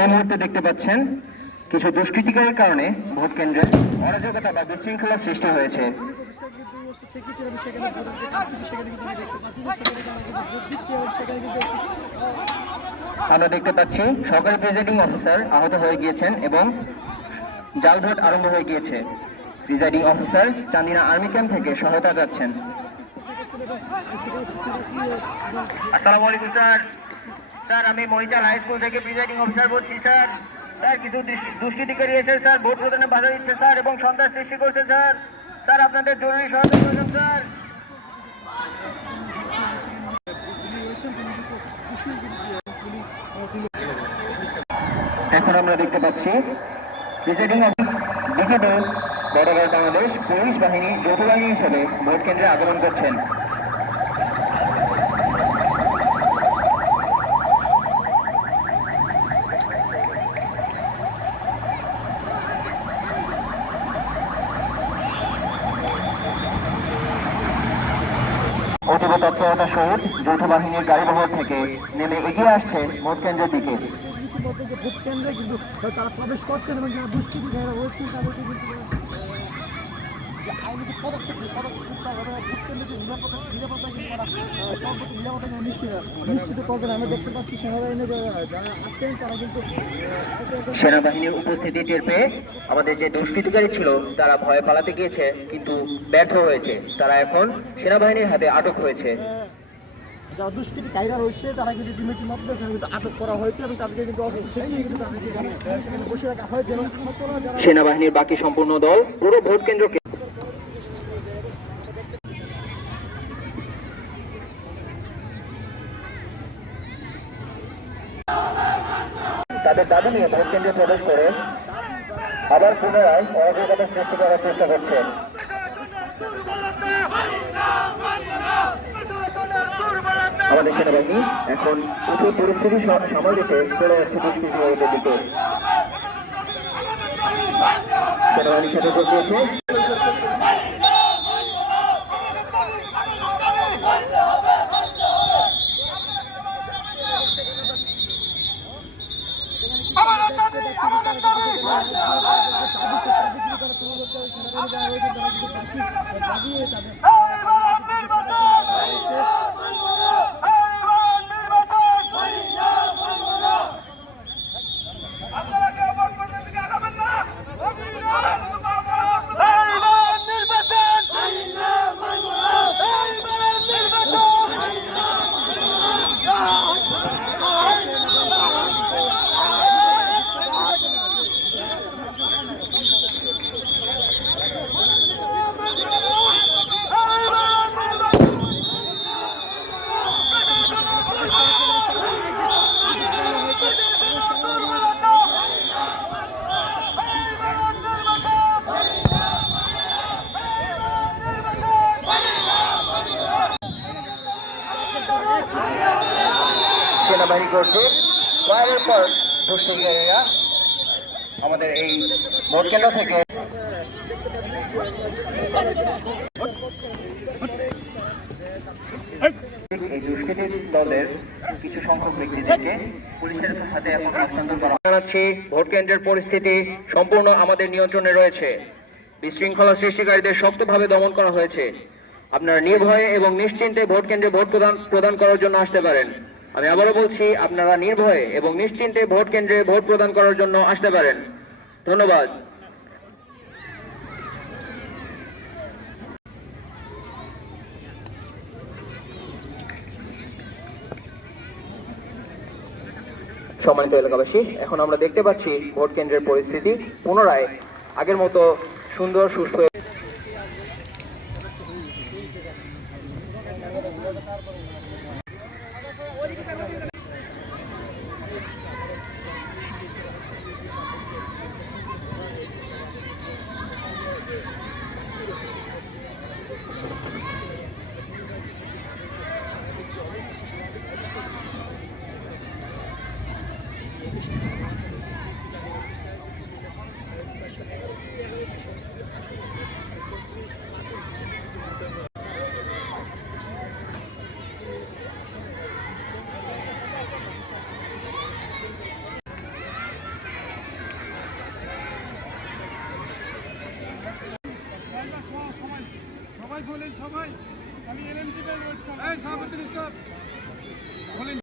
এই মুহূর্তে দেখতে পাচ্ছেন কিছু দুষ্কৃতিকারীর কারণে ভোট কেন্দ্রে অরাজকতা বা বিশৃঙ্খলার সৃষ্টি হয়েছে। আমরা দেখতে পাচ্ছি সরকারি প্রিজাইডিং অফিসার আহত হয়ে গিয়েছেন এবং জাল ভোট আরম্ভ হয়ে গিয়েছে। Presiding officer Chandina army camp থেকে সহায়তা যাচ্ছেন। আসসালামু আলাইকুম স্যার। স্যার আমি মহিচাল হাই স্কুল থেকে প্রিজাইডিং অফিসার বলছি স্যার। স্যার কিছু দুষ্কৃতিকারী এসে স্যার ভোট প্রদানে বাধা দিচ্ছে স্যার এবং সন্ত্রাস সৃষ্টি করছে স্যার। স্যার আপনাদের জরুরি সহায়তা প্রয়োজন স্যার। এখন আমরা দেখতে পাচ্ছি presiding BJP border Bangladesh police বাহিনী যৌথ বাহিনী হিসেবে ভোট কেন্দ্রে আগমন করছেন। অতীব তৎপরতা সহিত যৌথ বাহিনীর গাড়িবহর থেকে নেমে এগিয়ে আসছে ভোট কেন্দ্রের দিকে। ভোট কেন্দ্রে কিন্তু তারা প্রবেশ করছেন এবং যারা দুষ্কৃতিকারীরা রয়েছেন তাদেরকে কিন্তু আইনি পদক্ষেপ নিতে হবে। ভোট কেন্দ্রে যে নিরাপত্তা কিন্তু তারা সর্বোচ্চ নিরাপত্তা নিশ্চিত করবেন। আমরা দেখতে পাচ্ছি সেনাবাহিনীর যারা আছেন তারা কিন্তু সেনাবাহিনীর উপস্থিতি টের পেয়ে আমাদের যে দুষ্কৃতিকারী ছিল তারা ভয়ে পালাতে গিয়েছে কিন্তু ব্যর্থ হয়েছে। তারা এখন সেনাবাহিনীর হাতে আটক হয়েছে। যারা দুষ্কৃতিকারীরা রয়েছে তারা কিন্তু ইতিমধ্যে আটক করা হয়েছে এবং তাদেরকে কিন্তু বসে রাখা হয়েছে এবং সেনাবাহিনীর বাকি সম্পূর্ণ দল পুরো ভোট কেন্দ্রকে তাদের দাবি নিয়ে ভোট কেন্দ্রে প্রবেশ করে আবার পুনরায় অরাজকতা সৃষ্টি করার চেষ্টা করছে। আমাদের সেনাবাহিনী এখন উঠে পরিস্থিতি সামাল দিতে চলে যাচ্ছে দুষ্কৃতিকারীদের দিকে। সেনাবাহিনীর সাথে যোগ দিয়েছে সেনাবাহিনী করছে কয়ের পর দুষ্কৃতিকারীরা আমাদের এই ভোট কেন্দ্র থেকে এই দুষ্কৃতী দলের কিছু সংখ্যক ব্যক্তিদেরকে পুলিশের হাতে এখন হস্তান্তর করা জানাচ্ছি। ভোট কেন্দ্রের পরিস্থিতি সম্পূর্ণ আমাদের নিয়ন্ত্রণে রয়েছে। বিশৃঙ্খলা সৃষ্টিকারীদের শক্তভাবে দমন করা হয়েছে। আপনারা নির্ভয়ে এবং নিশ্চিন্তে ভোট কেন্দ্রে ভোট প্রদান করার জন্য আসতে পারেন। আমি আবারও বলছি, আপনারা নির্ভয়ে এবং নিশ্চিন্তে ভোট কেন্দ্রে ভোট প্রদান করার জন্য আসতে পারেন। ধন্যবাদ। সম্মানিত এলাকাবাসী, এখন আমরা দেখতে পাচ্ছি ভোট কেন্দ্রের পরিস্থিতি পুনরায় আগের মতো সুন্দর সুস্থ। সবাই বলেন, সবাই আমি এলএমসি ব্যান্ড ওয়েট করব। এই সভাপতি স্টপ বলেন।